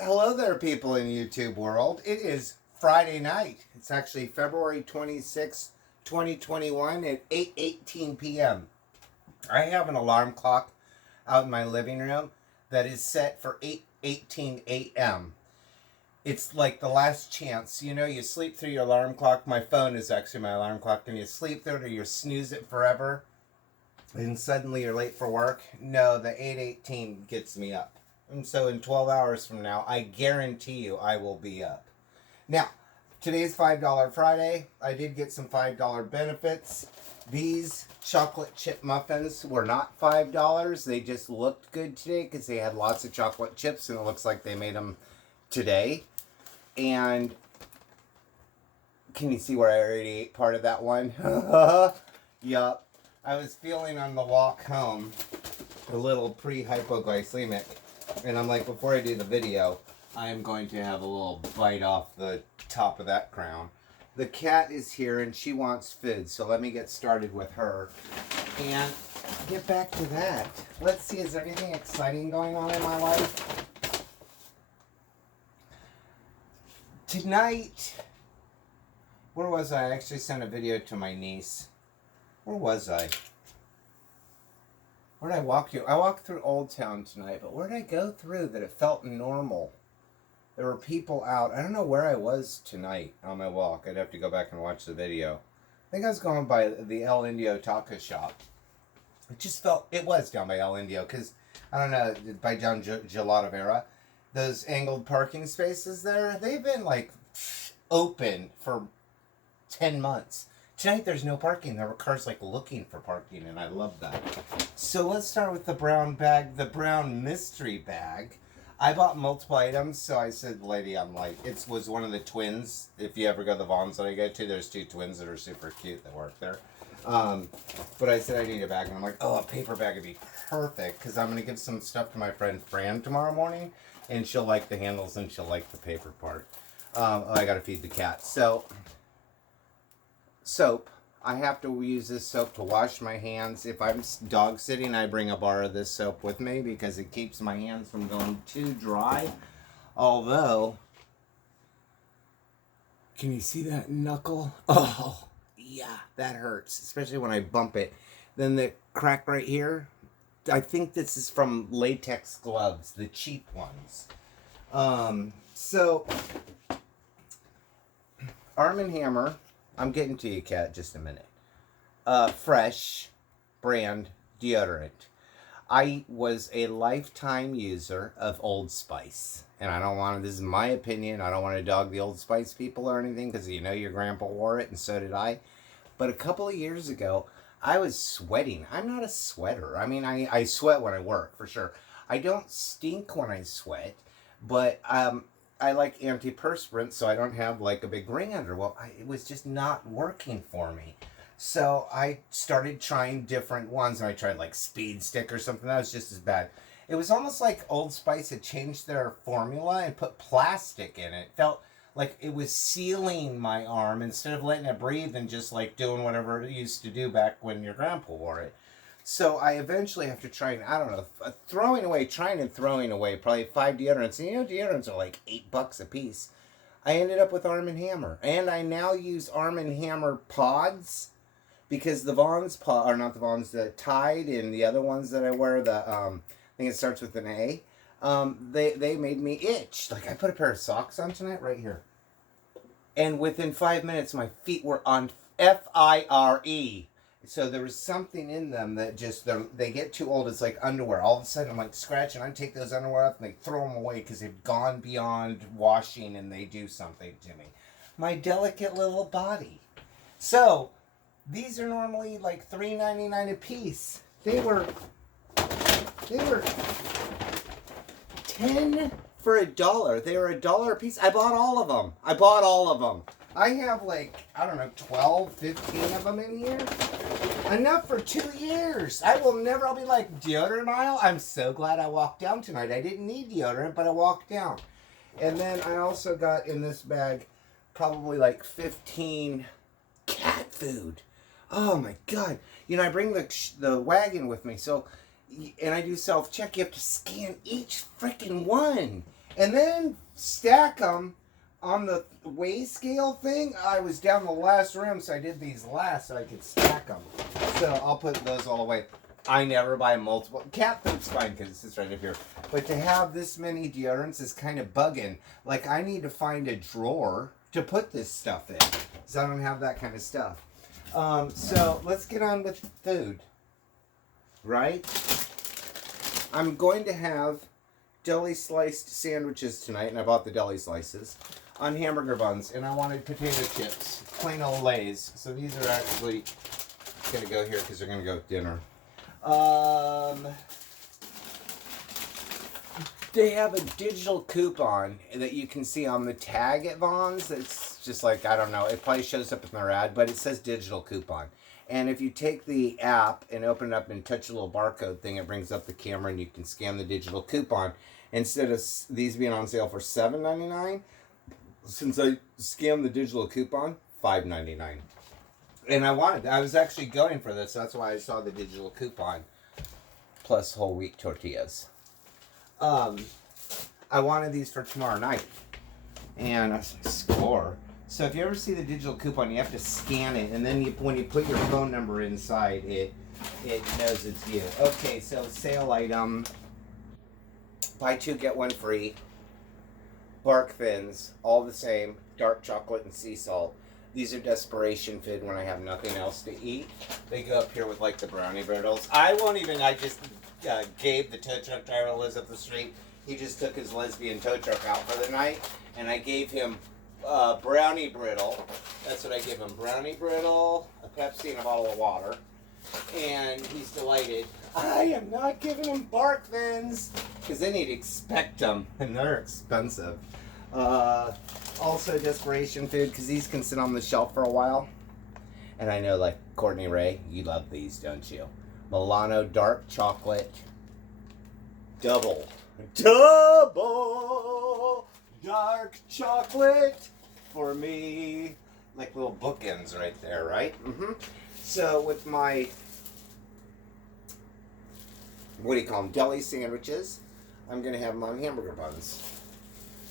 Hello there, people in YouTube world. It is Friday night. It's actually February 26th, 2021 at 8:18 p.m. I have an alarm clock out in my living room that is set for 8:18 a.m. It's like the last chance. You know, you sleep through your alarm clock. My phone is actually my alarm clock, and you sleep through it or you snooze it forever, and suddenly you're late for work. No, the 8:18 gets me up. And so in 12 hours from now, I guarantee you I will be up. Now, today's $5 Friday. I did get some $5 benefits. These chocolate chip muffins were not $5. They just looked good today because they had lots of chocolate chips and it looks like they made them today. And can you see where I already ate part of that one? Yup. I was feeling on the walk home a little pre-hypoglycemic. And I'm like, before I do the video, I am going to have a little bite off the top of that crown. The cat is here and she wants food, so let me get started with her. And get back to that. Let's see, is there anything exciting going on in my life? Tonight, where was I? I actually sent a video to my niece. Where was I? Where did I walk to? I walked through Old Town tonight, but where did I go through that it felt normal? There were people out. I don't know where I was tonight on my walk. I'd have to go back and watch the video. I think I was going by the El Indio Taco Shop. It just felt, it was down by El Indio, because, I don't know, by John Gelatovera, those angled parking spaces there, they've been, like, open for 10 months. Tonight there's no parking. There were cars like looking for parking, and I love that. So let's start with the brown bag, the brown mystery bag. I bought multiple items, so I said, lady, I'm like, it was one of the twins. If you ever go to the Vons that I go to, there's two twins that are super cute that work there. But I said I need a bag, and I'm like, oh, a paper bag would be perfect, because I'm going to give some stuff to my friend Fran tomorrow morning, and she'll like the handles, and she'll like the paper part. I got to feed the cat. So, soap. I have to use this soap to wash my hands. If I'm dog sitting, I bring a bar of this soap with me because it keeps my hands from going too dry. Although, can you see that knuckle? Oh, yeah, that hurts, especially when I bump it. Then the crack right here, I think this is from latex gloves, the cheap ones. So, Arm & Hammer. I'm getting to you, Kat, just a minute. Fresh brand deodorant. I was a lifetime user of Old Spice. And I don't want to, this is my opinion, I don't want to dog the Old Spice people or anything because you know your grandpa wore it and so did I. But a couple of years ago, I was sweating. I'm not a sweater. I mean, I sweat when I work, for sure. I don't stink when I sweat, but I like antiperspirant, so I don't have like a big ring under. Well, it was just not working for me. So I started trying different ones, and I tried like Speed Stick or something. That was just as bad. It was almost like Old Spice had changed their formula and put plastic in it. It felt like it was sealing my arm instead of letting it breathe and just like doing whatever it used to do back when your grandpa wore it. So I eventually, after trying, I don't know, trying and throwing away probably 5 deodorants. And you know, deodorants are like $8 a piece. I ended up with Arm & Hammer. And I now use Arm & Hammer pods because the Vons or not the Vons, the Tide and the other ones that I wear, I think it starts with an A, they made me itch. Like I put a pair of socks on tonight right here. And within 5 minutes, my feet were on FIRE. So there was something in them that just, they get too old. It's like underwear. All of a sudden, I'm like scratching. I take those underwear off and they throw them away because they've gone beyond washing and they do something to me. My delicate little body. So, these are normally like $3.99 a piece. They were 10 for $1. They were $1 a piece. I bought all of them. I have like, I don't know, 12, 15 of them in here. Enough for 2 years. I'll be like, deodorant aisle? I'm so glad I walked down tonight. I didn't need deodorant, but I walked down. And then I also got in this bag probably like 15 cat food. Oh my God. You know, I bring the wagon with me. So, and I do self-check. You have to scan each freaking one. And then stack them on the weigh scale thing. I was down the last room, so I did these last so I could stack them. So I'll put those all away. I never buy multiple. Cat food's fine because it's just right up here. But to have this many deodorants is kind of bugging. Like, I need to find a drawer to put this stuff in, because I don't have that kind of stuff. So let's get on with food, right? I'm going to have deli sliced sandwiches tonight, and I bought the deli slices on hamburger buns, and I wanted potato chips, plain old Lay's. So these are actually going to go here because they're going to go with dinner. They have a digital coupon that you can see on the tag at Vons. It's just like, I don't know, it probably shows up in their ad, but it says digital coupon. And if you take the app and open it up and touch a little barcode thing, it brings up the camera and you can scan the digital coupon. Instead of these being on sale for $7.99, since I scanned the digital coupon, $5.99. And I was actually going for this, so that's why I saw the digital coupon, plus whole wheat tortillas. I wanted these for tomorrow night, and I was like, score. So if you ever see the digital coupon, you have to scan it, and then when you put your phone number inside, it knows it's you. Okay, so sale item, buy 2 get 1 free, bark fins, all the same, dark chocolate and sea salt. These are desperation food when I have nothing else to eat. They go up here with like the brownie brittles. I just Gabe, the tow truck driver who lives up the street, he just took his lesbian tow truck out for the night, and I gave him brownie brittle. That's what I give him, brownie brittle, a Pepsi, and a bottle of water. And he's delighted. I am not giving him bark fins, because then he'd expect them, and they're expensive. Also desperation food, because these can sit on the shelf for a while. And I know, like, Courtney Ray, you love these, don't you? Milano dark chocolate double dark chocolate for me. Like little bookends right there, right? So with my, what do you call them, deli sandwiches, I'm going to have them on hamburger buns.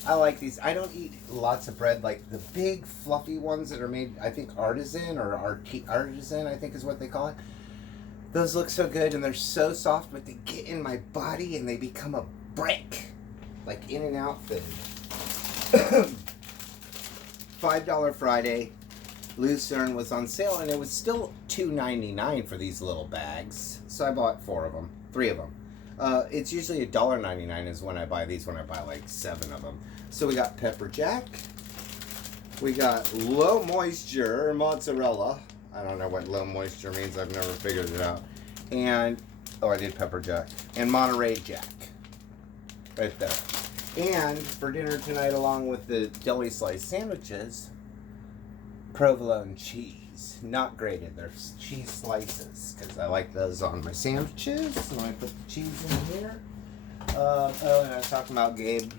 I like these. I don't eat lots of bread, like the big fluffy ones that are made, I think artisan, or artisan, I think is what they call it. Those look so good, and they're so soft, but they get in my body and they become a brick, like In-N-Out food. $5 Friday, Lucerne was on sale, and it was still $2.99 for these little bags. So I bought 3 of them. It's usually $1.99 is when I buy these, when I buy like 7 of them. So we got pepper jack. We got low moisture mozzarella. I don't know what low moisture means. I've never figured it out. And, I did pepper jack. And Monterey Jack. Right there. And for dinner tonight, along with the deli slice sandwiches, provolone cheese. Not grated. They're cheese slices, because I like those on my sandwiches. So I put the cheese in here. And I was talking about Gabe.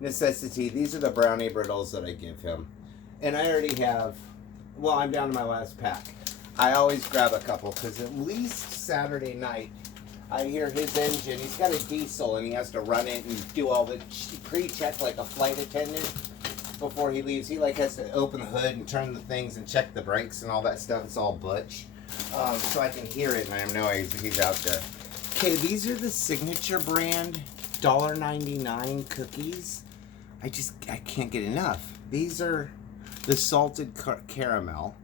Necessity. These are the brownie brittles that I give him. And I already have, well, I'm down to my last pack. I always grab a couple, because at least Saturday night, I hear his engine. He's got a diesel, and he has to run it and do all the pre-check like a flight attendant before he leaves. He like has to open the hood and turn the things and check the brakes and all that stuff. It's all butch. So I can hear it, and I know he's out there. Okay, these are the Signature brand $1.99 cookies. I can't get enough. These are the salted caramel.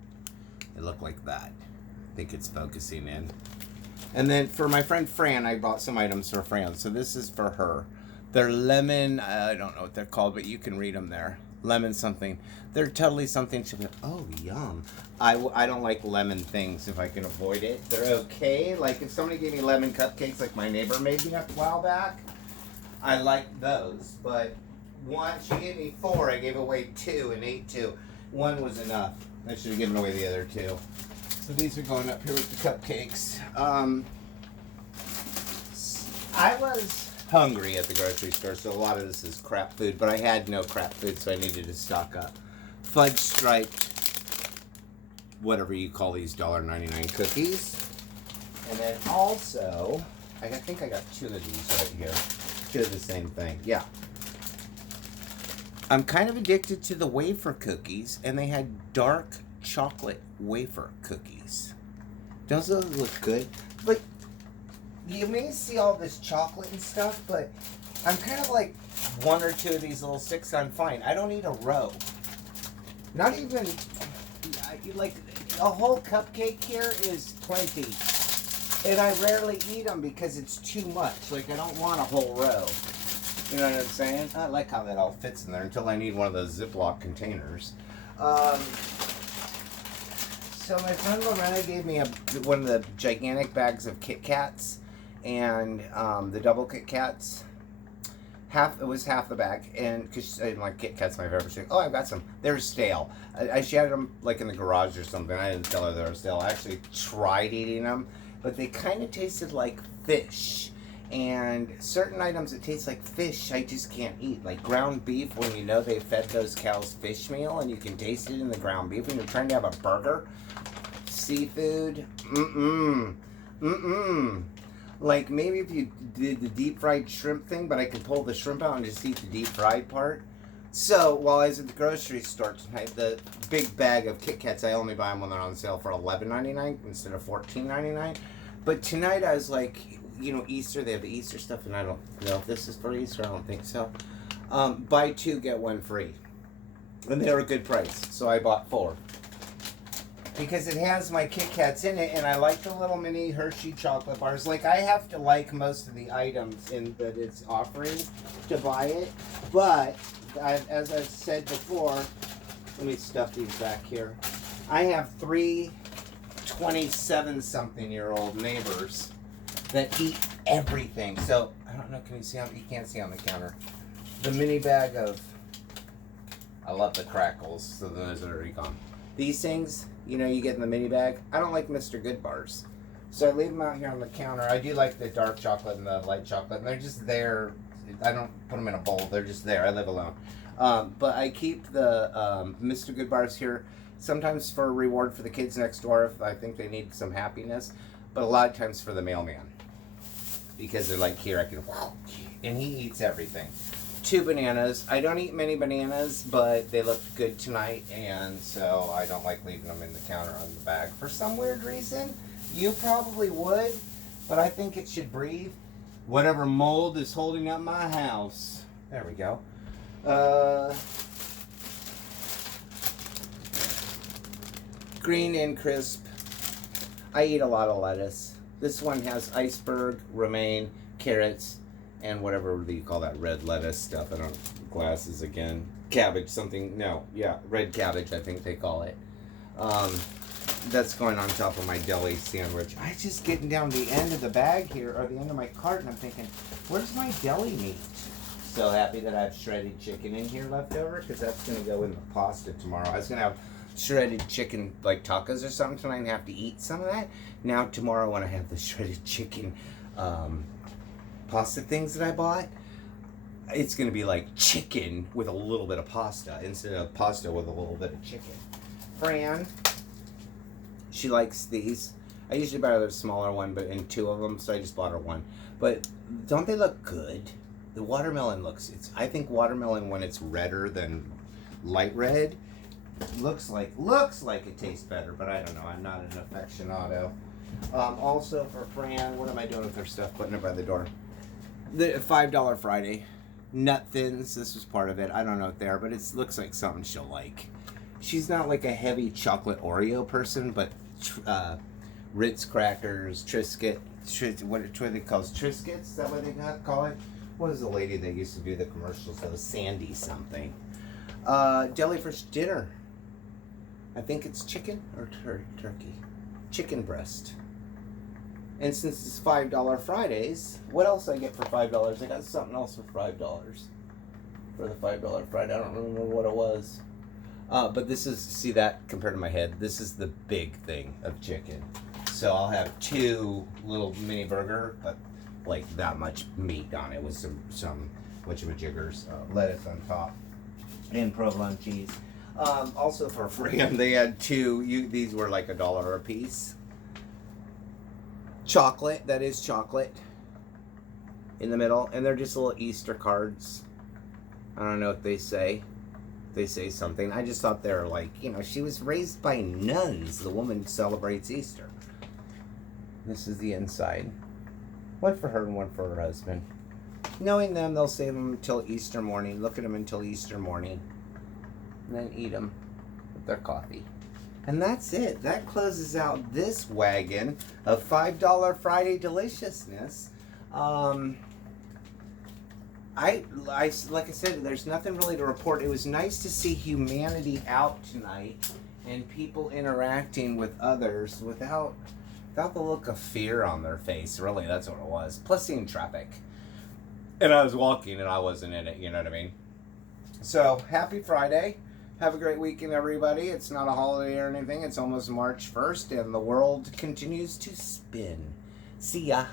They look like that. I think it's focusing in. And then for my friend Fran, I bought some items for Fran. So this is for her. They're lemon, I don't know what they're called, but you can read them there. Lemon something. They're totally something. Oh, yum. I don't like lemon things if I can avoid it. They're okay. Like if somebody gave me lemon cupcakes like my neighbor made me a while back, I like those. But she gave me 4. I gave away 2 and ate 2. 1 was enough. I should have given away the other 2. So these are going up here with the cupcakes. I was hungry at the grocery store, so a lot of this is crap food, but I had no crap food, so I needed to stock up. Fudge striped, whatever you call these $1.99 cookies. And then also, I think I got 2 of these right here. 2 of the same thing, yeah. I'm kind of addicted to the wafer cookies, and they had dark chocolate wafer cookies. Don't those look good? Like, you may see all this chocolate and stuff, but I'm kind of like one or two of these little sticks, I'm fine. I don't need a row. Not even, like, a whole cupcake here is plenty. And I rarely eat them because it's too much. Like, I don't want a whole row. You know what I'm saying? I like how that all fits in there until I need one of those Ziploc containers. So my friend Lorena gave me one of the gigantic bags of Kit Kats, and the double Kit Kats. It was half the bag, and because I didn't like Kit Kats, my favorite. She's like, "Oh, I've got some. They're stale." She had them like in the garage or something. I didn't tell her they were stale. I actually tried eating them, but they kind of tasted like fish. And certain items that taste like fish, I just can't eat. Like ground beef, when you know they fed those cows fish meal, and you can taste it in the ground beef when you're trying to have a burger. Seafood, Like, maybe if you did the deep fried shrimp thing, but I could pull the shrimp out and just eat the deep fried part. So, while I was at the grocery store tonight, the big bag of Kit Kats, I only buy them when they're on sale for $11.99 instead of $14.99. But tonight I was like, you know, Easter, they have the Easter stuff, and I don't know if this is for Easter, I don't think so. Buy two, get one free. And they were a good price, so I bought 4. Because it has my Kit Kats in it, and I like the little mini Hershey chocolate bars. Like, I have to like most of the items that it's offering to buy it. But, as I've said before, let me stuff these back here. I have 3 27-something-year-old neighbors that eat everything. So, I don't know, can you see on, you can't see on the counter. The mini bag of, I love the crackles, so those are already gone. These things, you know, you get in the mini bag. I don't like Mr. Good bars. So I leave them out here on the counter. I do like the dark chocolate and the light chocolate, and they're just there. I don't put them in a bowl. They're just there. I live alone. But I keep the Mr. Good bars here, sometimes for a reward for the kids next door if I think they need some happiness, but a lot of times for the mailman. Because they're like, here, I can, and he eats everything. 2 bananas. I don't eat many bananas, but they looked good tonight, and so I don't like leaving them in the counter on the bag. For some weird reason, you probably would, but I think it should breathe. Whatever mold is holding up my house. There we go. Green and crisp. I eat a lot of lettuce. This one has iceberg, romaine, carrots, and whatever you call that red lettuce stuff. I don't, glasses again. Cabbage, something, no, yeah, red cabbage, I think they call it. That's going on top of my deli sandwich. I just getting down the end of the bag here, or the end of my cart, and I'm thinking, where's my deli meat? So happy that I have shredded chicken in here left over, because that's going to go in the pasta tomorrow. I was going to have shredded chicken, like tacos or something tonight, and have to eat some of that. Now tomorrow when I have the shredded chicken pasta things that I bought, it's going to be like chicken with a little bit of pasta instead of pasta with a little bit of chicken. Fran, she likes these. I usually buy the smaller one, but in 2 of them, so I just bought her 1. But don't they look good? The watermelon looks, I think watermelon when it's redder than light red, looks like it tastes better, but I don't know. I'm not an aficionado. Also for Fran, what am I doing with her stuff? Putting it by the door. The $5 Friday. Nut Thins, this was part of it. I don't know what they are, but it looks like something she'll like. She's not like a heavy chocolate Oreo person, but Ritz crackers, Triscuit, what are they called? Triscuits? Is that what they call it? What was the lady that used to do the commercials? That was Sandy something. Jellyfish dinner. I think it's chicken or turkey. Chicken breast. And since it's $5 Fridays, what else I get for $5? I got something else for $5 for the $5 Friday. I don't remember what it was. But this is, see that compared to my head, this is the big thing of chicken. So I'll have 2 little mini burger, but like that much meat on it with some whatchamajiggers, lettuce on top, and provolone cheese. Also for Fran, they had 2. These were like $1 a piece. Chocolate, that is chocolate in the middle, and they're just little Easter cards. I don't know what they say. they say something. I just thought they're like, she was raised by nuns. The woman celebrates Easter. This is the inside. One for her and one for her husband. Knowing them, they'll save them until Easter morning. Look at them until Easter morning. And then eat them with their coffee. And that's it. That closes out this wagon of $5 Friday deliciousness. Like I said, there's nothing really to report. It was nice to see humanity out tonight and people interacting with others without the look of fear on their face. Really, that's what it was. Plus seeing traffic. And I was walking and I wasn't in it, you know what I mean? So, happy Friday. Have a great weekend, everybody. It's not a holiday or anything. It's almost March 1st and the world continues to spin. See ya.